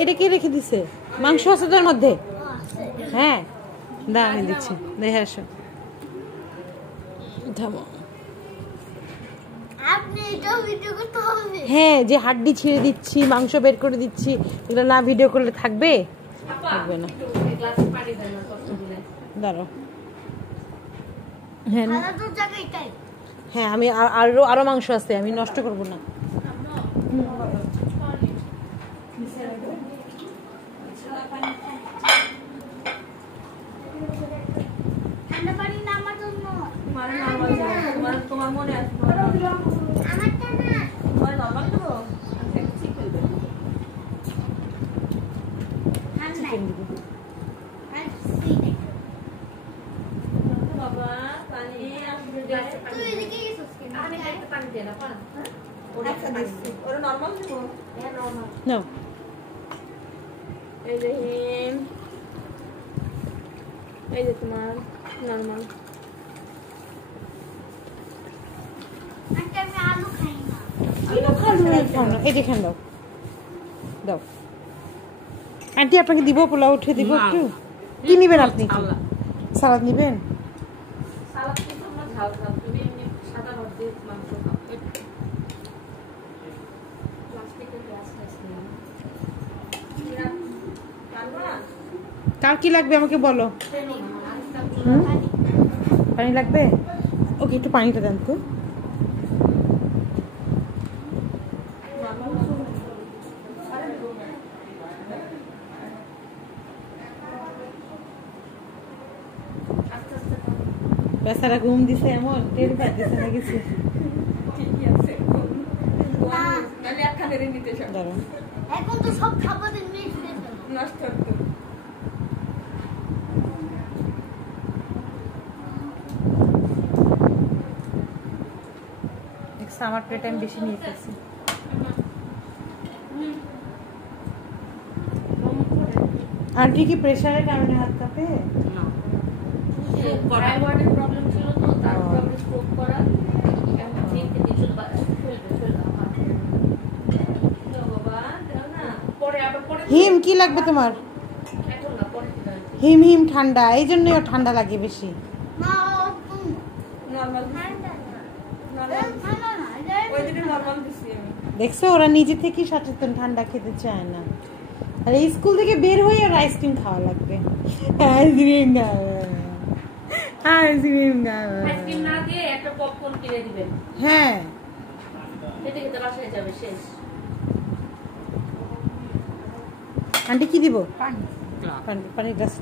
এটা কে রেখে দিছে? মাংস আছে তোর মধ্যে? হ্যাঁ দাঁড়া, আমি দিচ্ছি, দেখে আসো। থামো। হ্যাঁ, যে হাড্ডি ছিঁড়ে দিচ্ছি, মাংস বের করে দিচ্ছি, এগুলো না ভিডিও করলে থাকবে? থাকবে না। দাঁড়াও। হ্যাঁ হ্যাঁ, আমি আরো মাংস আছে, আমি নষ্ট করবো না। তোমার মনে আছে? No. এই যে তোমার নরমাল। এই যে খান, দাও দাও। আন্টি আপনাকে দিব, পোলাও উঠে দিব একটু। কি নিবেন আপনি? সালাদ নিবেন? কার কি লাগবে আমাকে বলো। পানি লাগবে? ওকে, একটু পানিটা দেন তো। বেচারা ঘুম দিছে এমন, টের পাইতেছে না কিছু। এখন তো সব খাবার নষ্ট হতো। আমার প্লেট আমি বেশি নিয়ে ফেলছি। আন্টি কি প্রেসারের কারণে হাত কাঁপে? প্রবলেম ছিল তো, তারপর স্ট্রোক করা। হিম কি লাগবে তোমার? হিম হিম ঠান্ডা, এই জন্যই ওর ঠান্ডা লাগে বেশি। দেখছো, ওরা নিজে থেকেই সচেতন, ঠান্ডা খেতে চায় না। আর এই স্কুল থেকে বের হয়ে ওর আইসক্রিম খাওয়া লাগবে। আইসক্রিম আইসক্রিম না দিয়ে একটা পপকর্ন কিনে দিবেন। হ্যাঁ, খেতে খেতে বাসায় যাবে শেষ। আন্টি কি দিব? পানি গ্লাস।